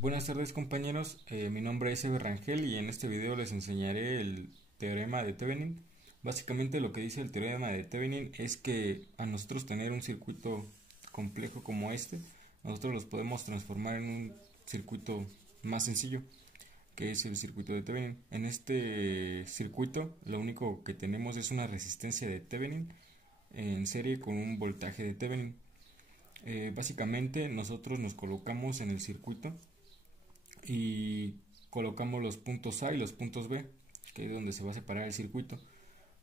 Buenas tardes compañeros, mi nombre es Eber Rangel y en este video les enseñaré el teorema de Thevenin. Básicamente lo que dice el teorema de Thevenin es que a nosotros tener un circuito complejo como este, nosotros los podemos transformar en un circuito más sencillo, que es el circuito de Thevenin. En este circuito lo único que tenemos es una resistencia de Thevenin en serie con un voltaje de Thevenin. Básicamente nosotros nos colocamos en el circuito y colocamos los puntos A y los puntos B, que es donde se va a separar el circuito.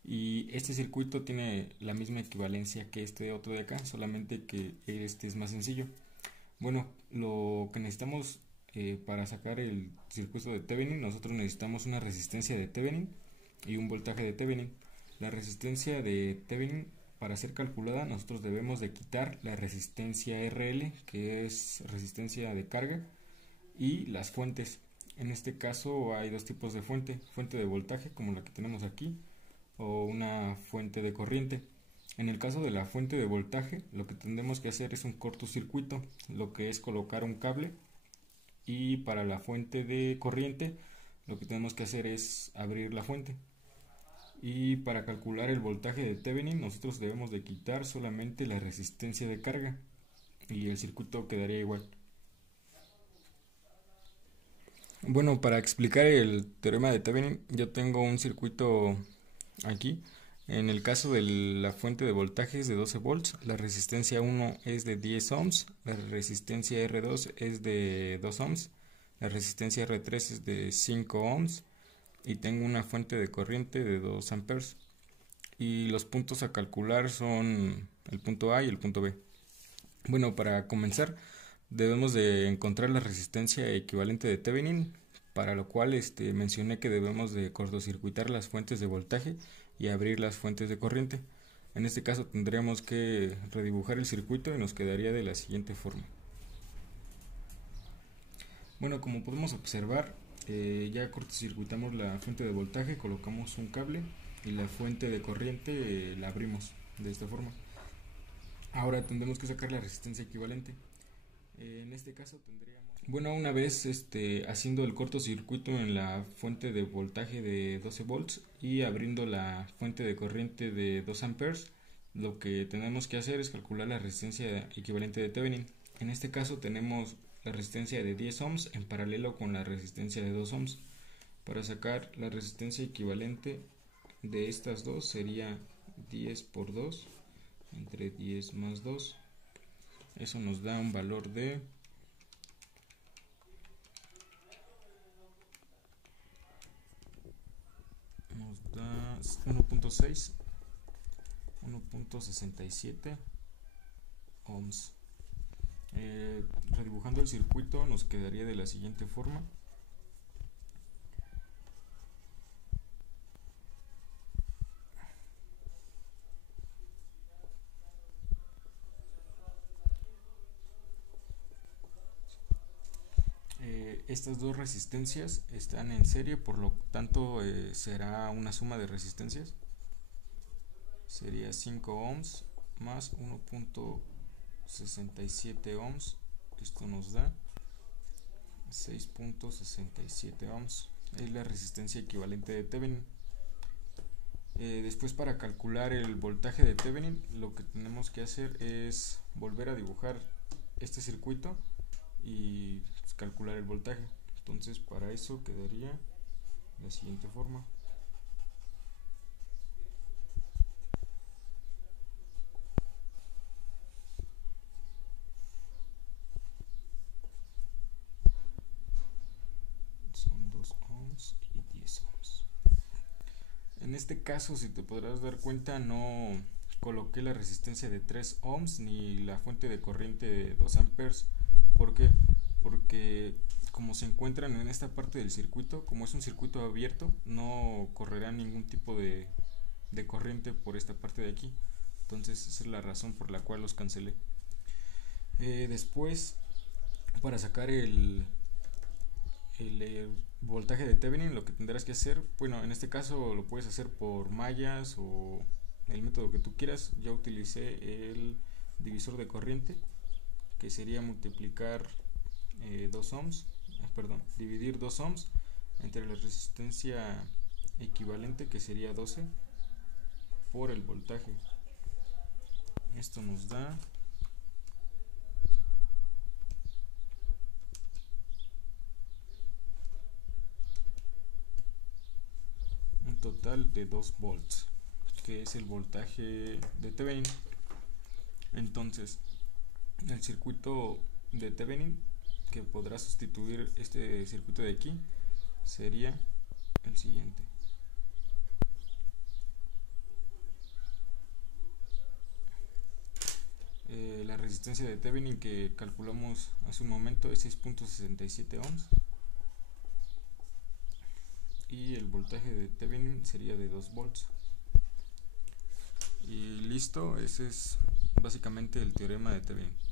Y este circuito tiene la misma equivalencia que este otro de acá, solamente que este es más sencillo. Bueno, lo que necesitamos para sacar el circuito de Thevenin, nosotros necesitamos una resistencia de Thevenin y un voltaje de Thevenin. La resistencia de Thevenin, para ser calculada, nosotros debemos de quitar la resistencia RL, que es resistencia de carga, y las fuentes. En este caso hay dos tipos de fuente de voltaje como la que tenemos aquí o una fuente de corriente. En el caso de la fuente de voltaje, lo que tendremos que hacer es un cortocircuito, lo que es colocar un cable, y para la fuente de corriente lo que tenemos que hacer es abrir la fuente. Y para calcular el voltaje de Thevenin nosotros debemos de quitar solamente la resistencia de carga y el circuito quedaría igual. Bueno, para explicar el teorema de Thevenin, yo tengo un circuito aquí. En el caso de la fuente de voltaje es de 12 volts, la resistencia 1 es de 10 ohms, la resistencia R2 es de 2 ohms, la resistencia R3 es de 5 ohms y tengo una fuente de corriente de 2 amperes. Y los puntos a calcular son el punto A y el punto B. Bueno, para comenzar debemos de encontrar la resistencia equivalente de Thevenin, para lo cual mencioné que debemos de cortocircuitar las fuentes de voltaje y abrir las fuentes de corriente. En este caso tendríamos que redibujar el circuito y nos quedaría de la siguiente forma. Bueno, como podemos observar, ya cortocircuitamos la fuente de voltaje, colocamos un cable y la fuente de corriente la abrimos de esta forma. Ahora tendremos que sacar la resistencia equivalente. En este caso tendríamos... Bueno, una vez haciendo el cortocircuito en la fuente de voltaje de 12 volts y abriendo la fuente de corriente de 2 amperes, lo que tenemos que hacer es calcular la resistencia equivalente de Thevenin. En este caso tenemos la resistencia de 10 ohms en paralelo con la resistencia de 2 ohms. Para sacar la resistencia equivalente de estas dos sería 10 por 2 entre 10 más 2. Eso nos da un valor de 1.6, 1.67 ohms. Redibujando el circuito nos quedaría de la siguiente forma. Estas dos resistencias están en serie, por lo tanto será una suma de resistencias. Sería 5 ohms más 1.67 ohms. Esto nos da 6.67 ohms. Es la resistencia equivalente de Thevenin. Después, para calcular el voltaje de Thevenin, lo que tenemos que hacer es volver a dibujar este circuito y calcular el voltaje. Entonces para eso quedaría de la siguiente forma. Son 2 ohms y 10 ohms. En este caso, si te podrás dar cuenta, no coloqué la resistencia de 3 ohms ni la fuente de corriente de 2 amperes. ¿Por qué? Porque como se encuentran en esta parte del circuito, como es un circuito abierto, no correrá ningún tipo de corriente por esta parte de aquí. Entonces esa es la razón por la cual los cancelé. Después, para sacar el voltaje de Thevenin, lo que tendrás que hacer, bueno, en este caso lo puedes hacer por mallas o el método que tú quieras. Yo utilicé el divisor de corriente, que sería multiplicar 2 ohms dividir 2 ohms entre la resistencia equivalente, que sería 12, por el voltaje. Esto nos da un total de 2 volts, que es el voltaje de Thevenin. Entonces, el circuito de Thevenin que podrá sustituir este circuito de aquí sería el siguiente. La resistencia de Thevenin que calculamos hace un momento es 6.67 ohms y el voltaje de Thevenin sería de 2 volts. Y listo, ese es básicamente el teorema de Thevenin.